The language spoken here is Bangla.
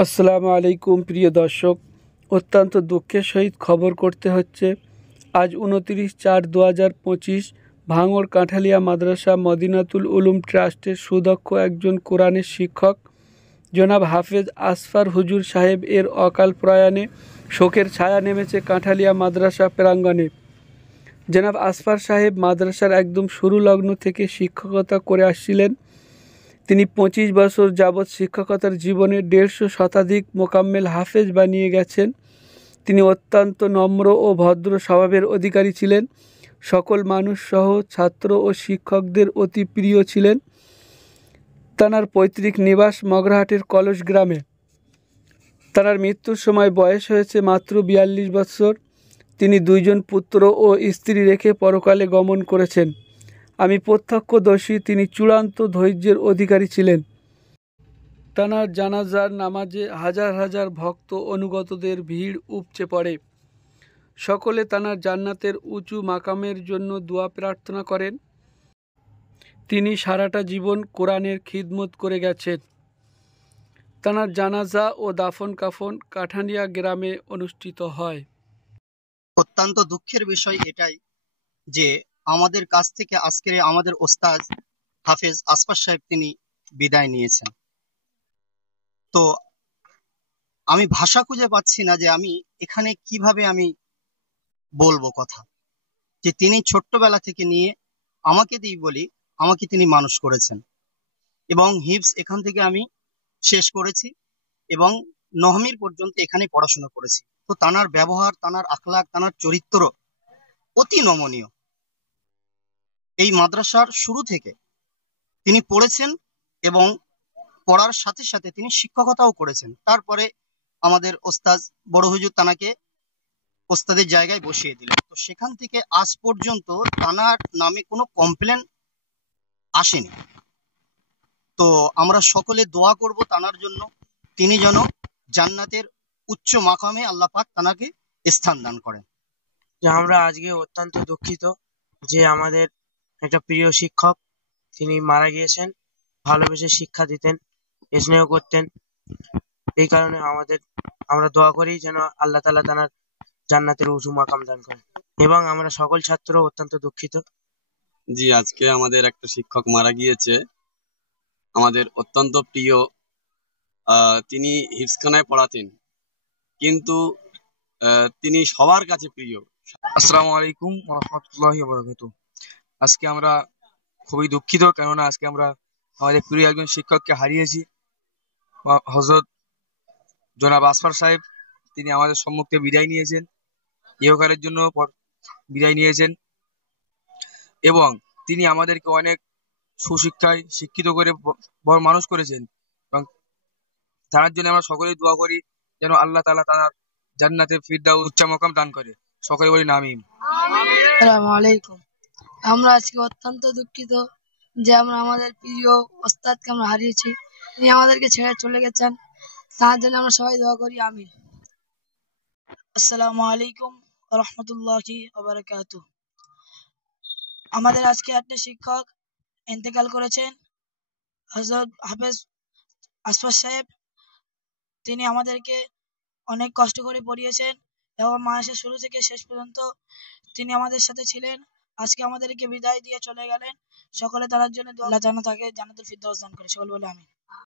আসসালামু আলাইকুম প্রিয় দর্শক, অত্যন্ত দুঃখের সহিত খবর করতে হচ্ছে আজ 29/4/2025 ভাঙড় কাঁঠালিয়া মাদ্রাসা মদিনাতুল উলুম ট্রাস্টের সুদক্ষ একজন কোরআনের শিক্ষক জনাব হাফেজ আসফার হুজুর সাহেব এর অকাল প্রয়াণে শোকের ছায়া নেমেছে কাঁঠালিয়া মাদ্রাসা প্রাঙ্গণে। জনাব আসফার সাহেব মাদ্রাসার একদম শুরু লগ্ন থেকে শিক্ষকতা করে আসছিলেন। তিনি 25 বছর যাবৎ শিক্ষকতার জীবনে 150 শতাধিক মোকাম্মেল হাফেজ বানিয়ে গেছেন। তিনি অত্যন্ত নম্র ও ভদ্র স্বভাবের অধিকারী ছিলেন। সকল মানুষ সহ ছাত্র ও শিক্ষকদের অতি প্রিয় ছিলেন। তাঁর পৈতৃক নিবাস মগরাহাটের কলস গ্রামে। তাঁর মৃত্যুর সময় বয়স হয়েছে মাত্র 42 বছর। তিনি 2 জন পুত্র ও স্ত্রী রেখে পরকালে গমন করেছেন। আমি প্রত্যক্ষদর্শী, তিনি চূড়ান্ত ধৈর্যের অধিকারী ছিলেন। তাঁর জানাজার নামাজে হাজার হাজার ভক্ত অনুগতদের ভিড় উপচে পড়ে। সকলে তাঁর জান্নাতের উঁচু মাকামের জন্য দোয়া প্রার্থনা করেন। তিনি সারাটা জীবন কোরআনের খিদমত করে গেছেন। তাঁর জানাজা ও দাফন কাফন কাঠালিয়া গ্রামে অনুষ্ঠিত হয়। অত্যন্ত দুঃখের বিষয় এটাই যে আমাদের কাছ থেকে আজকের আমাদের ওস্তাদ হাফেজ আসফার সাহেব তিনি বিদায় নিয়েছেন। তো আমি ভাষা খুঁজে পাচ্ছি না যে আমি এখানে কিভাবে আমি বলবো কথা, যে তিনি ছোট্টবেলা থেকে নিয়ে আমাকে আমাকে তিনি মানুষ করেছেন এবং হিফজ এখান থেকে আমি শেষ করেছি এবং নহমির পর্যন্ত এখানে পড়াশোনা করেছি। তো তানার ব্যবহার, তানার আখলাক, তানার চরিত্র অতি নমনীয়। এই মাদ্রাসার শুরু থেকে তিনি পড়েছেন এবং পড়ার সাথে সাথে তিনি শিক্ষকতাও করেছেন। তারপরে আমাদের ওস্তাদ বড় হুজুর তানাকে ওস্তাদের জায়গায় বসিয়ে দিলেন। তো সেখান থেকে আজ পর্যন্ত তানার নামে কোনো কমপ্লেন আসেনি। তো আমরা সকলে দোয়া করব তানার জন্য, তিনি যেন জান্নাতের উচ্চ মাকামে আল্লাহ পাক তানাকে স্থান দান করেন। যে আমরা আজকে অত্যন্ত দুঃখিত যে আমাদের একটা প্রিয় শিক্ষক তিনি মারা গিয়েছেন। ভালোবেসে শিক্ষা দিতেন, স্নেহ করতেন। এই কারণে আমরা দোয়া করি যেন আল্লাহ তাআলা তার জান্নাতের উঁচু মাকাম দান করেন, এবং আমরা সকল ছাত্র অত্যন্ত দুঃখিত। জি, আজকে আমাদের একটা শিক্ষক মারা গিয়েছে, আমাদের অত্যন্ত প্রিয়। তিনি হিফজখানায় পড়াতেন, কিন্তু তিনি সবার কাছে প্রিয়। আসসালামু আলাইকুম ওয়া রাহমাতুল্লাহি ওয়া বারাকাতুহু। আজকে আমরা খুবই দুঃখিত, কেননা আজকে আমরা আমাদের প্রিয় একজন শিক্ষককে হারিয়েছি। হযরত জনাব আসফার সাহেব তিনি আমাদের সম্মুখে বিদায় নিয়েছেন, ইহকালের জন্য বিদায় নিয়েছেন, এবং তিনি আমাদেরকে অনেক সুশিক্ষায় শিক্ষিত করে বড় মানুষ করেছেন। এবং তার জন্য আমরা সকলেই দোয়া করি যেন আল্লাহ তাআলা তার জান্নাতে ফিরদাউস উচ্চ মাকাম দান করে। সকলে বলি আমিন। আসসালামু আলাইকুম। আমরা আজকে অত্যন্ত দুঃখিত যে আমরা আমাদের প্রিয় ওস্তাদকে আমরা হারিয়েছি। তিনি আমাদেরকে ছেড়ে চলে গেছেন, তার জন্য আমরা সবাই দোয়া করি আমিন। আসসালামু আলাইকুম ওয়া রাহমাতুল্লাহি ওয়া বারাকাতুহু। আমাদের আজকে একটা শিক্ষক ইন্তেকাল করেছেন, হযরত হাফেজ আসফার সাহেব। তিনি আমাদেরকে অনেক কষ্ট করে পড়িয়েছেন এবং মাসের শুরু থেকে শেষ পর্যন্ত তিনি আমাদের সাথে ছিলেন। আজকে আমাদেরকে বিদায় দিয়ে চলে গেলেন। সকলে তার জন্য আল্লাহ যেন তাকে জান্নাতুল ফিরদাউস দান করে। সকলে বলে আমিন।